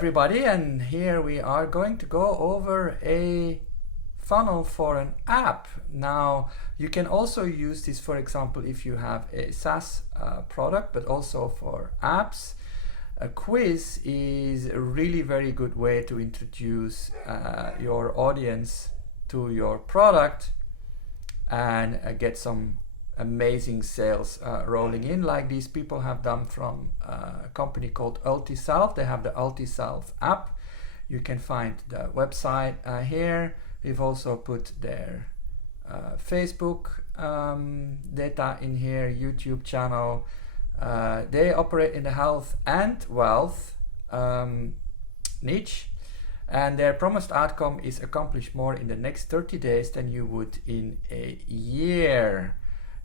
everybody, and here we are going to go over a funnel for an app. Now you can also use this, for example, if you have a SaaS product, but also for apps. A quiz is a really very good way to introduce your audience to your product and get some amazing sales rolling in, like these people have done from a company called Ultiself. They have the Ultiself app. You can find the website here. We've also put their Facebook data in here, YouTube channel. They operate in the health and wealth niche, and their promised outcome is accomplish more in the next 30 days than you would in a year.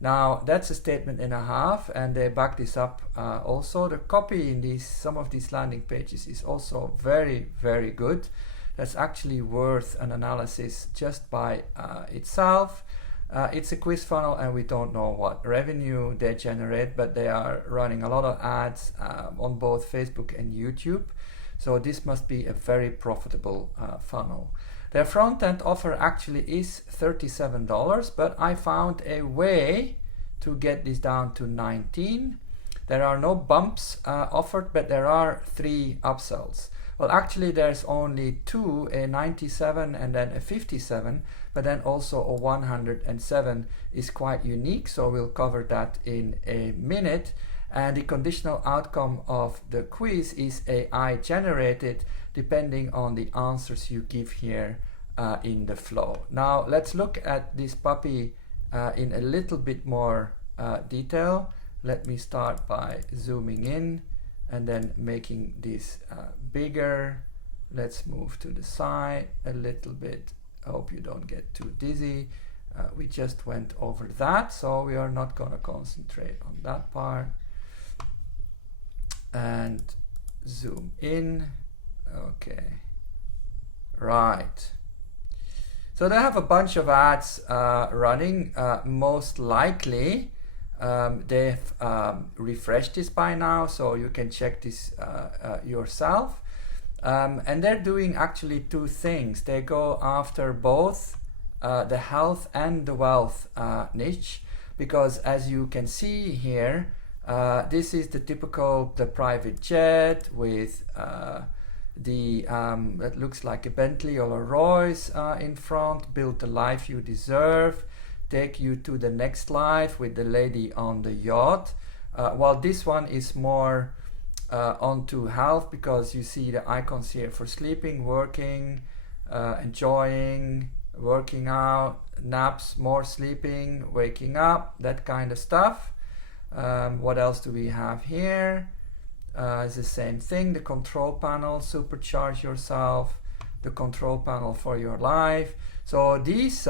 Now that's a statement and a half, and they back this up. Also, the copy in some of these landing pages is also very, very good. That's actually worth an analysis just by itself. It's a quiz funnel, and we don't know what revenue they generate, but they are running a lot of ads on both Facebook and YouTube. So this must be a very profitable funnel. Their front-end offer actually is $37, but I found a way to get this down to $19. There are no bumps offered, but there are 3 upsells. Well, actually there's only 2, a 97 and then a 57, but then also a 107 is quite unique, so we'll cover that in a minute. And the conditional outcome of the quiz is AI generated depending on the answers you give here in the flow. Now let's look at this puppy in a little bit more detail. Let me start by zooming in and then making this bigger. Let's move to the side a little bit. I hope you don't get too dizzy. We just went over that, so we are not going to concentrate on that part. And zoom in. Okay, right. So they have a bunch of ads running. Most likely they've refreshed this by now, so you can check this yourself. And they're doing actually 2 things. They go after both the health and the wealth niche, because as you can see here, this is the typical, the private jet with that looks like a Bentley or a Rolls in front. Build the life you deserve. Take you to the next life with the lady on the yacht. While this one is more onto health, because you see the icons here for sleeping, working, enjoying, working out, naps, more sleeping, waking up, that kind of stuff. What else do we have here? It's the same thing, the control panel, supercharge yourself, the control panel for your life. So these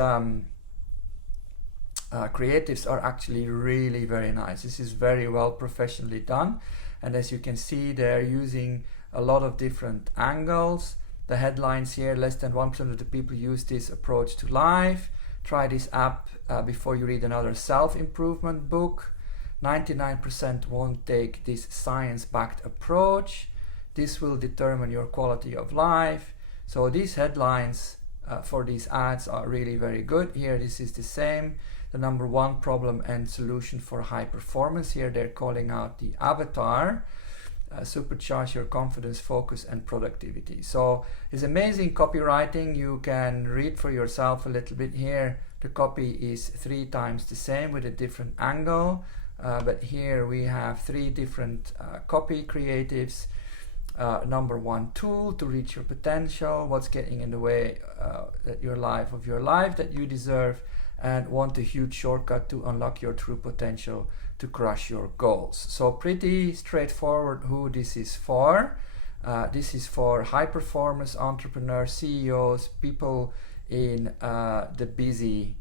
creatives are actually really very nice. This is very well professionally done, and as you can see, they're using a lot of different angles. The headlines here: less than 1% of the people use this approach to life. Try this app before you read another self-improvement book. 99% won't take this science-backed approach. This will determine your quality of life. So these headlines for these ads are really very good. Here this is the same. The number 1 problem and solution for high performance. Here they're calling out the avatar. Supercharge your confidence, focus and productivity. So it's amazing copywriting. You can read for yourself a little bit here. The copy is 3 times the same with a different angle. But here we have 3 different copy creatives. Number 1, tool to reach your potential. What's getting in the way of your life that you deserve, and want a huge shortcut to unlock your true potential to crush your goals. So pretty straightforward who this is for. This is for high performance entrepreneurs, CEOs, people in the busy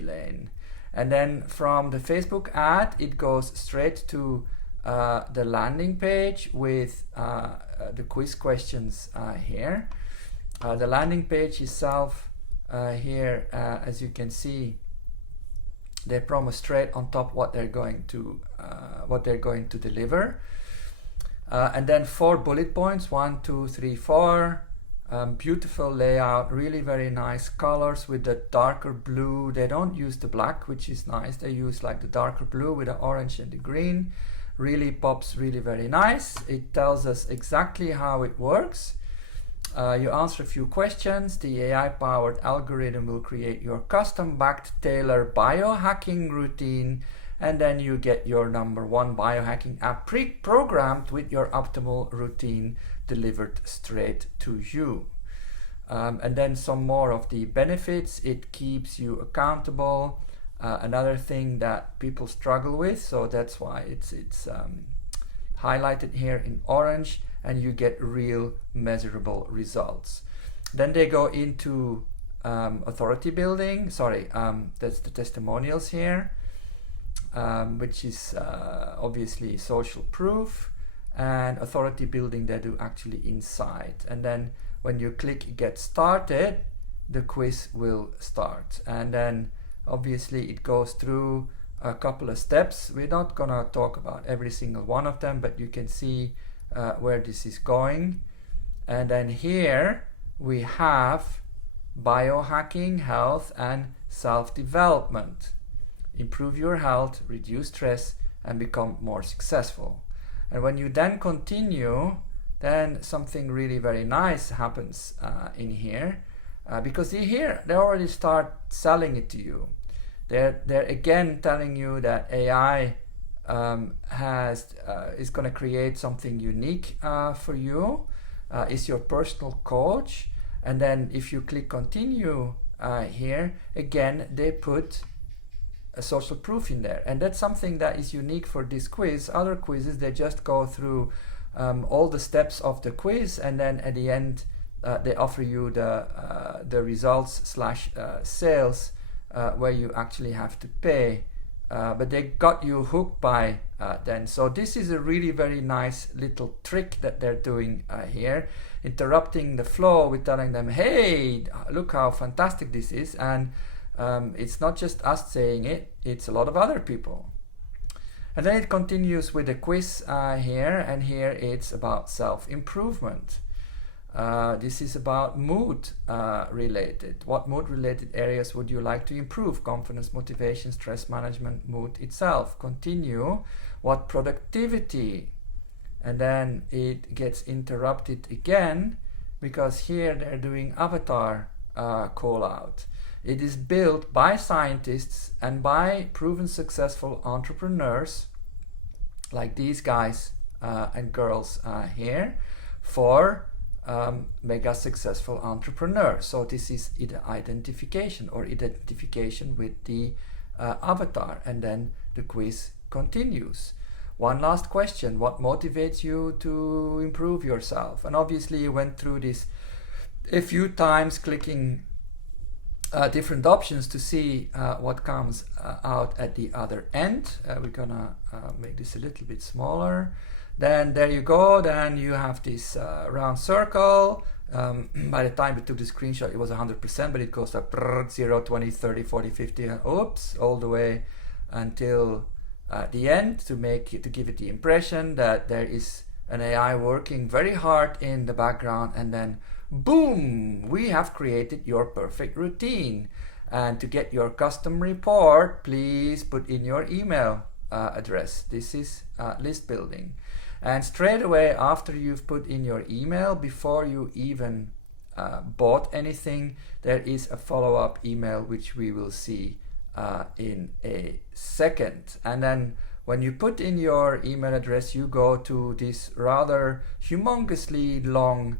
lane. And then from the Facebook ad, it goes straight to the landing page with the quiz questions here. The landing page itself here, as you can see, they promise straight on top what they're going to deliver. And then 4 bullet points, 1, 2, 3, 4. Beautiful layout, really very nice colors with the darker blue. They don't use the black, which is nice. They use like the darker blue with the orange and the green. Really pops really very nice. It tells us exactly how it works. You answer a few questions. The AI-powered algorithm will create your custom-backed tailored biohacking routine, and then you get your #1 biohacking app pre-programmed with your optimal routine delivered straight to you. And then some more of the benefits. It keeps you accountable. Another thing that people struggle with, so that's why it's highlighted here in orange, and you get real measurable results. Then they go into authority building. That's the testimonials here, which is obviously social proof, and authority building they do actually inside. And then when you click get started, the quiz will start, and then obviously it goes through a couple of steps. We're not gonna talk about every single one of them, but you can see where this is going. And then here we have biohacking, health and self-development. Improve your health, reduce stress and become more successful. And when you then continue, then something really very nice happens in here, because here they already start selling it to you. They're again telling you that AI is going to create something unique for you, is your personal coach. And then if you click continue here, again they put a social proof in there, and that's something that is unique for this quiz. Other quizzes, they just go through all the steps of the quiz, and then at the end they offer you the results / sales where you actually have to pay, but they got you hooked by then. So this is a really very nice little trick that they're doing here, interrupting the flow with telling them, hey, look how fantastic this is. And it's not just us saying it, it's a lot of other people. And then it continues with a quiz here, and here it's about self-improvement. This is about mood related. What mood related areas would you like to improve? Confidence, motivation, stress management, mood itself. Continue. What productivity? And then it gets interrupted again, because here they're doing avatar call out. It is built by scientists and by proven successful entrepreneurs like these guys and girls here for mega successful entrepreneurs. So this is identification with the avatar, and then the quiz continues. One last question: what motivates you to improve yourself? And obviously you went through this a few times, clicking different options to see what comes out at the other end. We're gonna make this a little bit smaller. Then there you go. Then you have this round circle. By the time we took the screenshot, it was 100%, but it goes up 0, 20, 30, 40, 50, and oops, all the way until the end to give it the impression that there is an AI working very hard in the background, and then boom, we have created your perfect routine. And to get your custom report, please put in your email address. This is list building. And straight away after you've put in your email, before you even bought anything, there is a follow-up email which we will see in a second. And then when you put in your email address, you go to this rather humongously long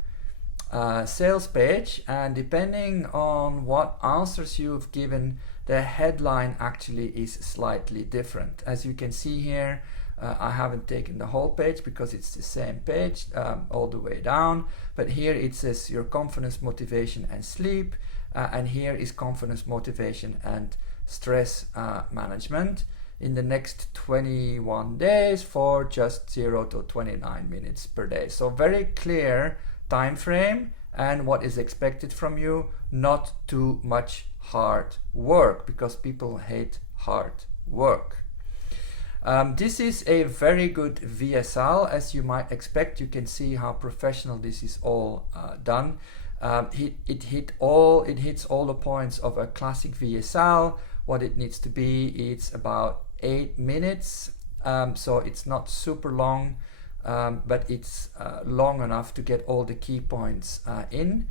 sales page, and depending on what answers you've given, the headline actually is slightly different. As you can see here, I haven't taken the whole page because it's the same page all the way down, but here it says your confidence, motivation and sleep, and here is confidence, motivation and stress management in the next 21 days for just 0 to 29 minutes per day. So very clear time frame and what is expected from you, not too much hard work, because people hate hard work. This is a very good VSL, as you might expect. You can see how professional this is all done. It hits all the points of a classic VSL. What it needs to be, it's about 8 minutes, so it's not super long, but it's long enough to get all the key points in.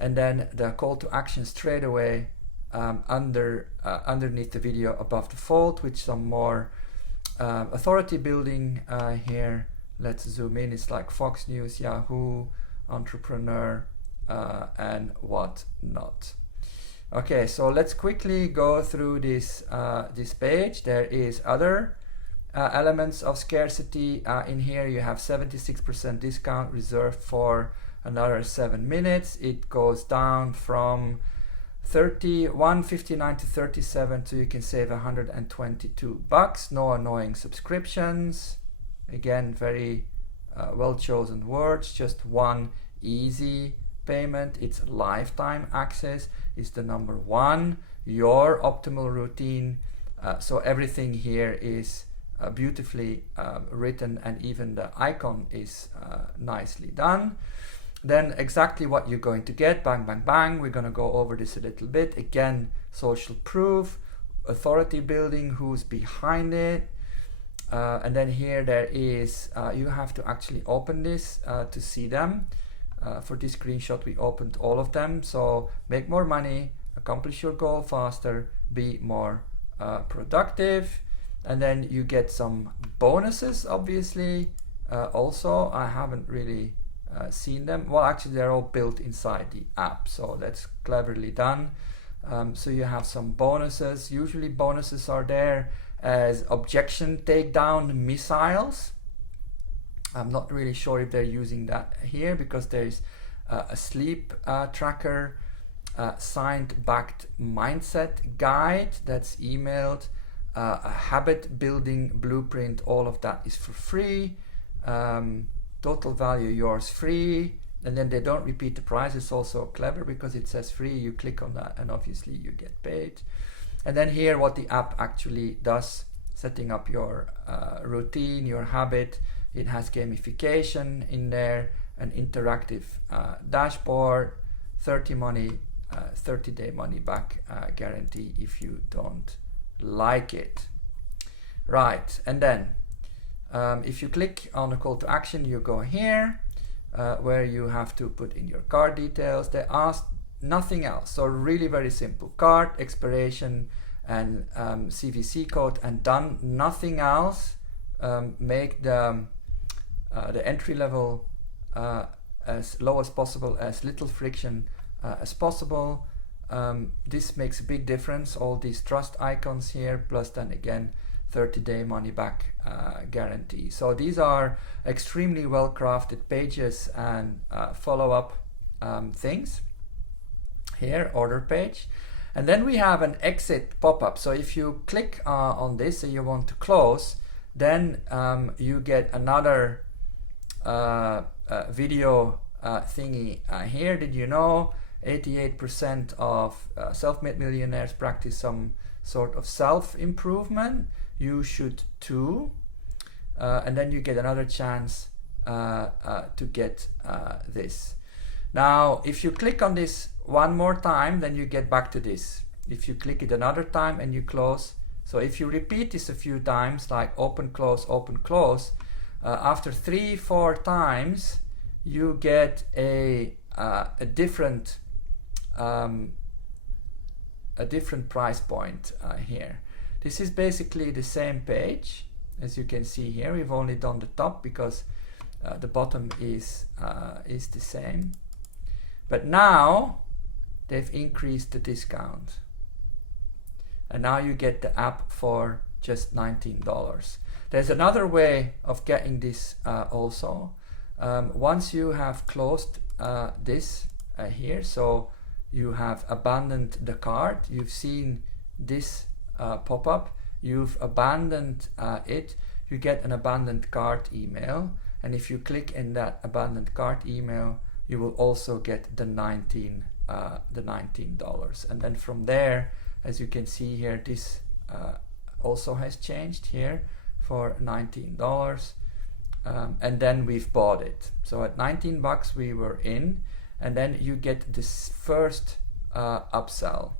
And then the call to action straight away underneath the video above the fold, with some more authority building here. Let's zoom in. It's like Fox News, Yahoo, Entrepreneur, and what not. Okay, so let's quickly go through this this page. There is other elements of scarcity in here. You have 76% discount reserved for another 7 minutes. It goes down from 159 to 37, so you can save $122. No annoying subscriptions. Again, very well chosen words. Just one easy payment. It's lifetime access. It's the number one, your optimal routine. So everything here is beautifully written, and even the icon is nicely done. Then exactly what you're going to get, bang, bang, bang. We're going to go over this a little bit. Again, social proof, authority building, who's behind it. And then here there is, you have to actually open this to see them. For this screenshot, we opened all of them. So make more money, accomplish your goal faster, be more productive. And then you get some bonuses, obviously. Also, I haven't really seen them. Well, actually they're all built inside the app, so that's cleverly done. So you have some bonuses. Usually bonuses are there as objection takedown missiles. I'm not really sure if they're using that here, because there's a sleep tracker, signed backed mindset guide that's emailed, a habit building blueprint. All of that is for free. Total value yours free, and then they don't repeat the price. It's also clever because it says free. You click on that and obviously you get paid. And then here what the app actually does, setting up your routine, your habit. It has gamification in there, an interactive dashboard, 30-day money back guarantee if you don't like it. Right, and then if you click on the call to action, you go here where you have to put in your card details. They ask nothing else, so really very simple. Card, expiration, and CVC code, and done. Nothing else. Make the entry level as low as possible, as little friction as possible. This makes a big difference. All these trust icons here, plus then again 30-day money back guarantee. So these are extremely well crafted pages and follow-up things. Here, order page. And then we have an exit pop-up. So if you click on this and you want to close, then you get another video thingy here. Did you know 88% of self-made millionaires practice some sort of self-improvement? You should too. And then you get another chance to get this. Now, if you click on this one more time, then you get back to this. If you click it another time and you close, so if you repeat this a few times, like open, close, after 3-4 times, you get a different price point here. This is basically the same page. As you can see here, we've only done the top because the bottom is the same. But now they've increased the discount. And now you get the app for just $19. There's another way of getting this also. Once you have closed this here, so you have abandoned the cart, you've seen this pop-up, you've abandoned it, you get an abandoned cart email, and if you click in that abandoned cart email, you will also get the $19. And then from there, as you can see here, this also has changed here for $19. And then we've bought it. So at 19 bucks we were in, and then you get this first upsell,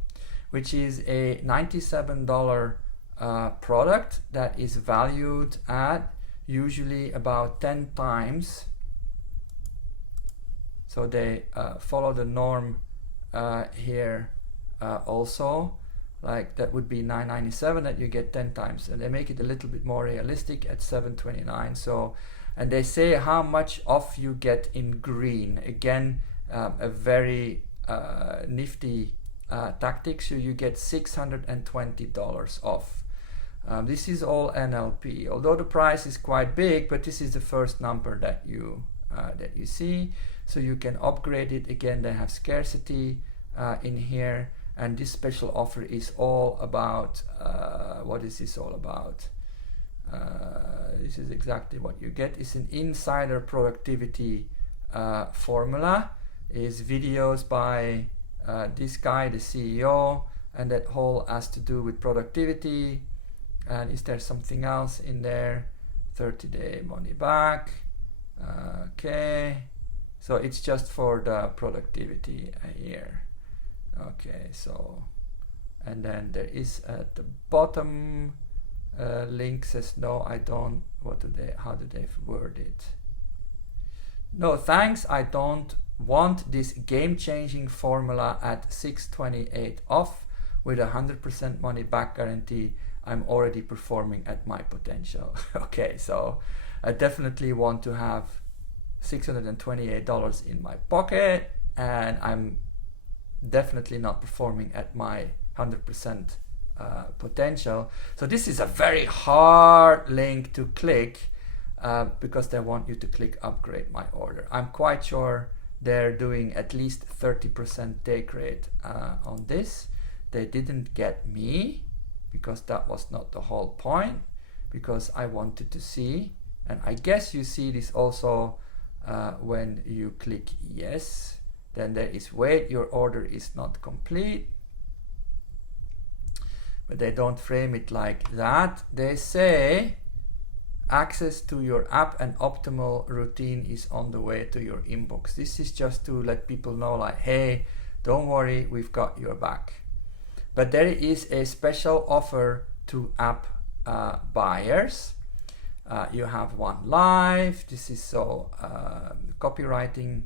which is a $97 product that is valued at usually about 10 times. So they follow the norm here also, like that would be $9.97 that you get 10 times, and they make it a little bit more realistic at $7.29. So, and they say how much off you get in green. Again, a very nifty tactic. So you get $620 off. This is all NLP, although the price is quite big, but this is the first number that you see. So you can upgrade it. Again, they have scarcity in here, and this special offer is all about what is this all about? This is exactly what you get. It's an insider productivity formula. Is videos by this guy, the CEO, and that whole has to do with productivity. And is there something else in there? 30-day money back. Okay, so it's just for the productivity here. Okay, so, and then there is at the bottom link says no, I don't. What do they? How do they word it? No thanks, I don't want this game-changing formula at $6.28 off with 100% money back guarantee. I'm already performing at my potential. Okay, so I definitely want to have $628 in my pocket, and I'm definitely not performing at my 100% potential. So this is a very hard link to click because they want you to click upgrade my order. I'm quite sure they're doing at least 30% take rate on this. They didn't get me because that was not the whole point, because I wanted to see, and I guess you see this also when you click yes, then there is wait, your order is not complete. But they don't frame it like that. They say access to your app and optimal routine is on the way to your inbox. This is just to let people know, like, hey, don't worry, we've got your back. But there is a special offer to app buyers. You have one live. This is so copywriting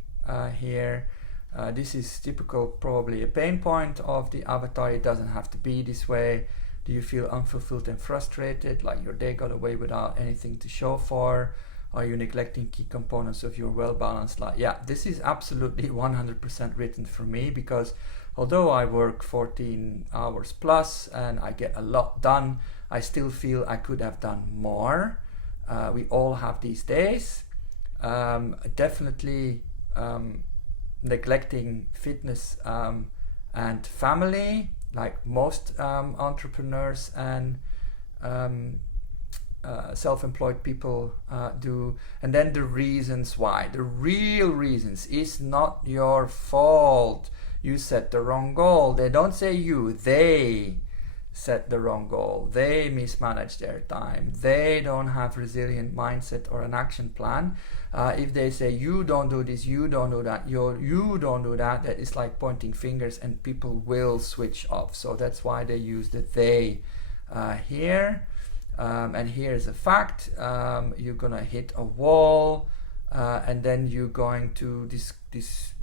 here. This is typical, probably a pain point of the avatar. It doesn't have to be this way. Do you feel unfulfilled and frustrated, like your day got away without anything to show for? Are you neglecting key components of your well-balanced life? Yeah, this is absolutely 100% written for me, because although I work 14 hours plus and I get a lot done, I still feel I could have done more. We all have these days. Definitely neglecting fitness and family, like most entrepreneurs and self-employed people do. And then the reasons why. The real reasons is not your fault. You set the wrong goal. They don't say you, they set the wrong goal. They mismanage their time. They don't have resilient mindset or an action plan. If they say you don't do this, you don't do that, you don't do that, that is like pointing fingers, and people will switch off. So that's why they use the they here. And here's a fact. You're gonna hit a wall, and then you're going to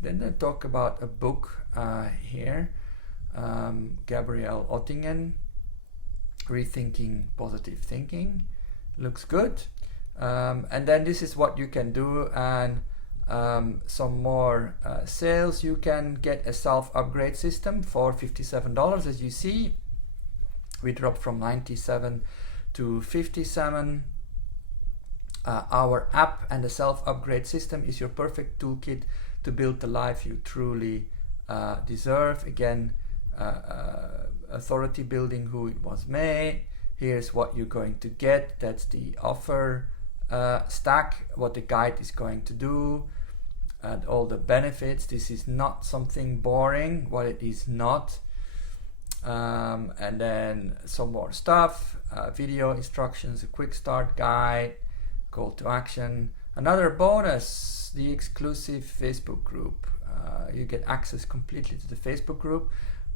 then they talk about a book here, Gabrielle Oettingen, Rethinking Positive Thinking. Looks good. And then this is what you can do, and some more sales. You can get a self-upgrade system for $57. As you see, we dropped from 97 to 57. Our app and the self-upgrade system is your perfect toolkit to build the life you truly deserve. Again, authority building, who it was made. Here's what you're going to get. That's the offer stack, what the guide is going to do, and all the benefits. This is not something boring. What it is not. and then some more stuff, video instructions, a quick start guide, call to action. Another bonus, the exclusive Facebook group. You get access completely to the Facebook group.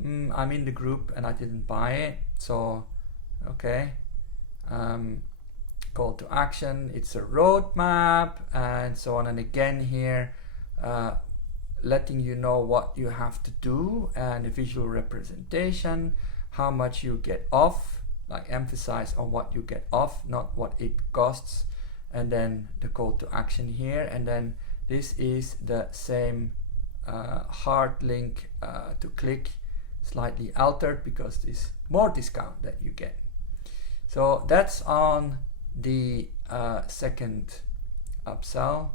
I'm in the group and I didn't buy it, so okay. Call to action, it's a roadmap and so on, and again here letting you know what you have to do and a visual representation, how much you get off, like emphasize on what you get off, not what it costs, and then the call to action here, and then this is the same hard link to click, slightly altered because this more discount that you get. So that's on the second upsell.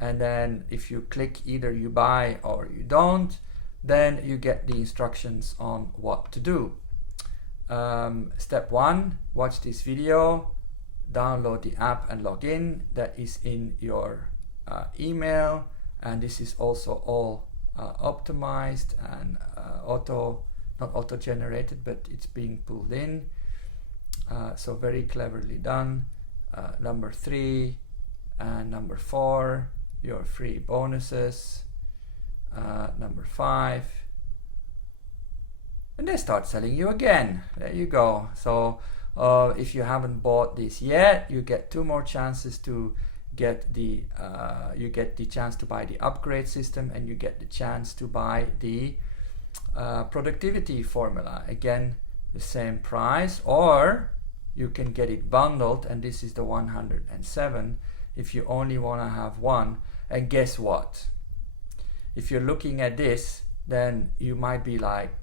And then if you click either you buy or you don't, then you get the instructions on what to do. Step 1, watch this video, download the app and log in. That is in your email, and this is also all optimized and not auto generated, but it's being pulled in. So very cleverly done. Number 3 and number 4, your free bonuses. Number 5, and they start selling you again. There you go. So if you haven't bought this yet, you get 2 more chances to get the chance to buy the upgrade system, and you get the chance to buy the productivity formula. Again, the same price, or you can get it bundled, and this is the 107 if you only want to have one. And guess what? If you're looking at this, then you might be like,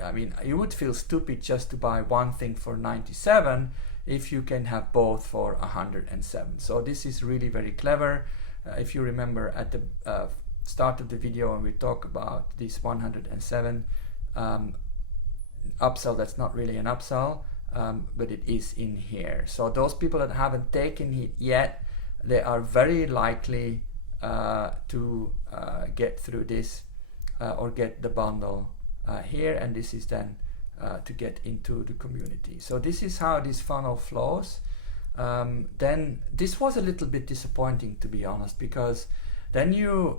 I mean, you would feel stupid just to buy one thing for 97 if you can have both for 107. So this is really very clever. If you remember at the start of the video when we talk about this 107 upsell, that's not really an upsell, but it is in here. So those people that haven't taken it yet, they are very likely to get through this or get the bundle here, and this is then to get into the community. So this is how this funnel flows. Then this was a little bit disappointing, to be honest, because then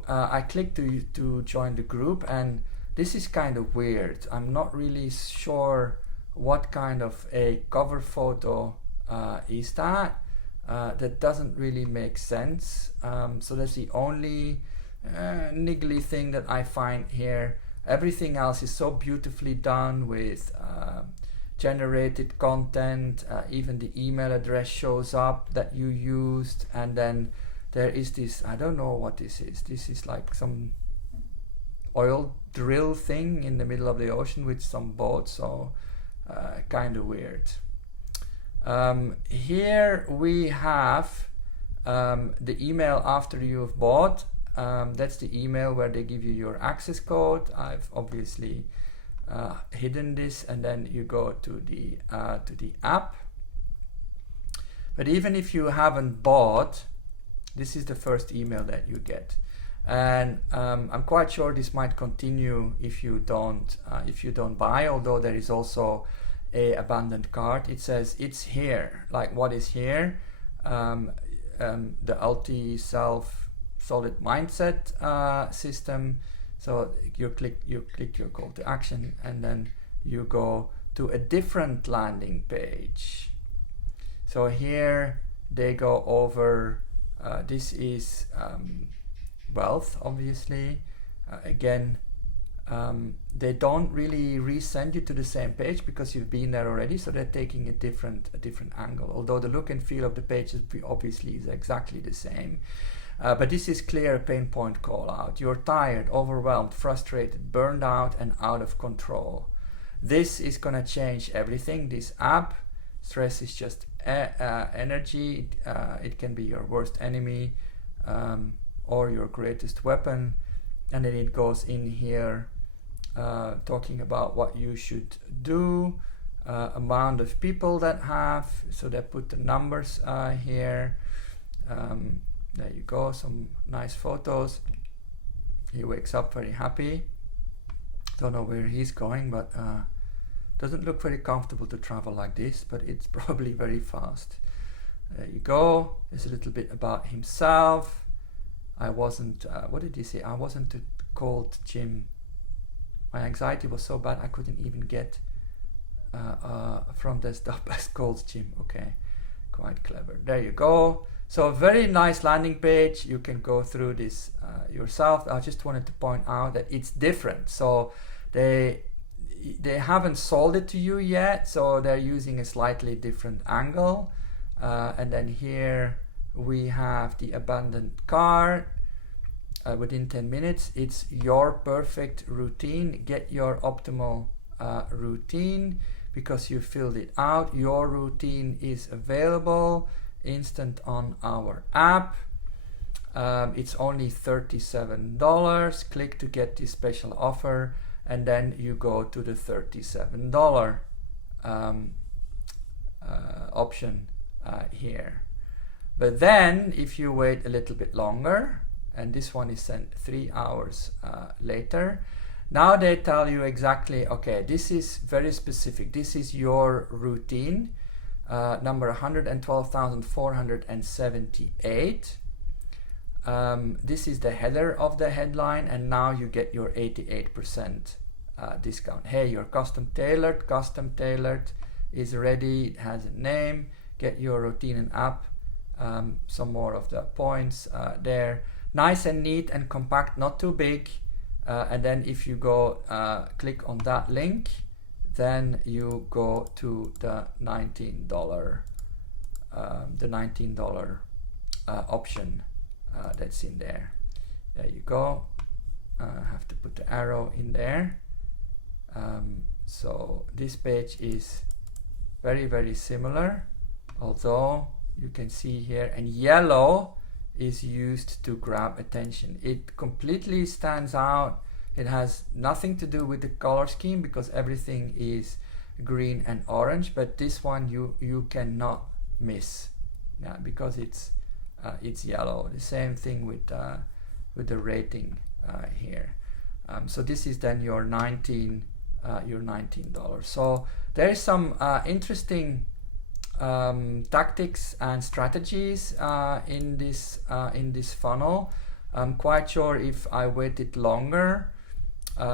I clicked to join the group, and this is kind of weird. I'm not really sure what kind of a cover photo is that. That doesn't really make sense. So that's the only niggly thing that I find here. Everything else is so beautifully done with generated content. Even the email address shows up that you used, and then there is this, I don't know what this is. This is like some oil drill thing in the middle of the ocean with some boats, so kind of weird. Here we have the email after you've bought. That's the email where they give you your access code. I've obviously hidden this, and then you go to the app. But even if you haven't bought, this is the first email that you get, and I'm quite sure this might continue if you don't buy. Although there is also a abandoned cart. It says it's here. Like, what is here? The Self Solid Mindset system. So you click your call to action, and then you go to a different landing page. So here they go over. This is wealth, obviously. Again, they don't really resend you to the same page because you've been there already, so they're taking a different angle. Although the look and feel of the pages obviously is exactly the same. But this is clear pain point call out. You're tired, overwhelmed, frustrated, burned out, and out of control. This is gonna change everything. This app, stress is just energy. It can be your worst enemy or your greatest weapon. And then it goes in here talking about what you should do, amount of people that have, so they put the numbers here. There you go, some nice photos. He wakes up very happy. Don't know where he's going, but Doesn't look very comfortable to travel like this, but it's probably very fast. There you go. There's a little bit about himself. I wasn't, what did he say? I wasn't a cold gym. My anxiety was so bad I couldn't even get front desktop as Cold Gym. Okay, quite clever. There you go. So a very nice landing page. You can go through this yourself. I just wanted to point out that it's different. So they haven't sold it to you yet, so they're using a slightly different angle. And then here we have the abandoned cart. Within 10 minutes, it's your perfect routine. Get your optimal routine because you filled it out. Your routine is available instant on our app. It's only $37. Click to get this special offer, and then you go to the $37 option here. But then if you wait a little bit longer, and this one is sent 3 hours later, now they tell you exactly, okay, this is very specific. This is your routine, number 112,478. This is the header of the headline, and now you get your 88% discount. Hey, your custom tailored is ready. It has a name. Get your routine and app. Some more of the points there. Nice and neat and compact, not too big. And then if you go click on that link, then you go to the $19 option that's in there. There you go. I have to put the arrow in there. So this page is very, very similar, although you can see here, and yellow is used to grab attention. It completely stands out. It has nothing to do with the color scheme because everything is green and orange, but this one you cannot miss, because it's yellow. The same thing with the rating here. So this is then your $19. So there is some interesting tactics and strategies in this funnel. I'm quite sure if I waited longer,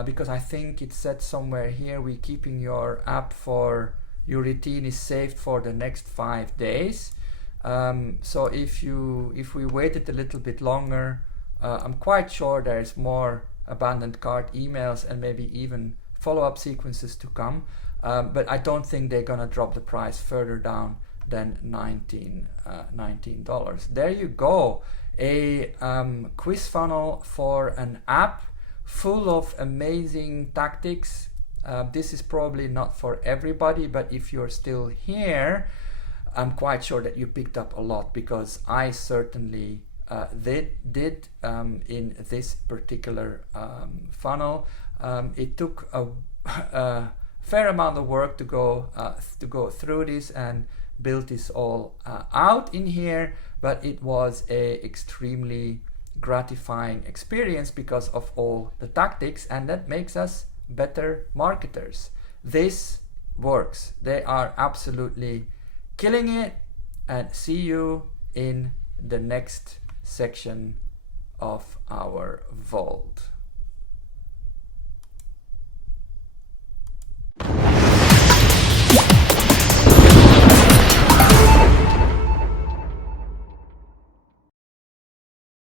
because I think it said somewhere here, we're keeping your app for your routine is saved for the next 5 days. So if we waited a little bit longer, I'm quite sure there's more abandoned cart emails and maybe even follow-up sequences to come. But I don't think they're gonna drop the price further down than $19. There you go, a quiz funnel for an app full of amazing tactics. This is probably not for everybody, but if you're still here, I'm quite sure that you picked up a lot, because I certainly did in this particular funnel. It took a fair amount of work to go through this and build this all out in here, but it was a extremely gratifying experience because of all the tactics, and that makes us better marketers. This works. They are absolutely killing it, and see you in the next section of our vault.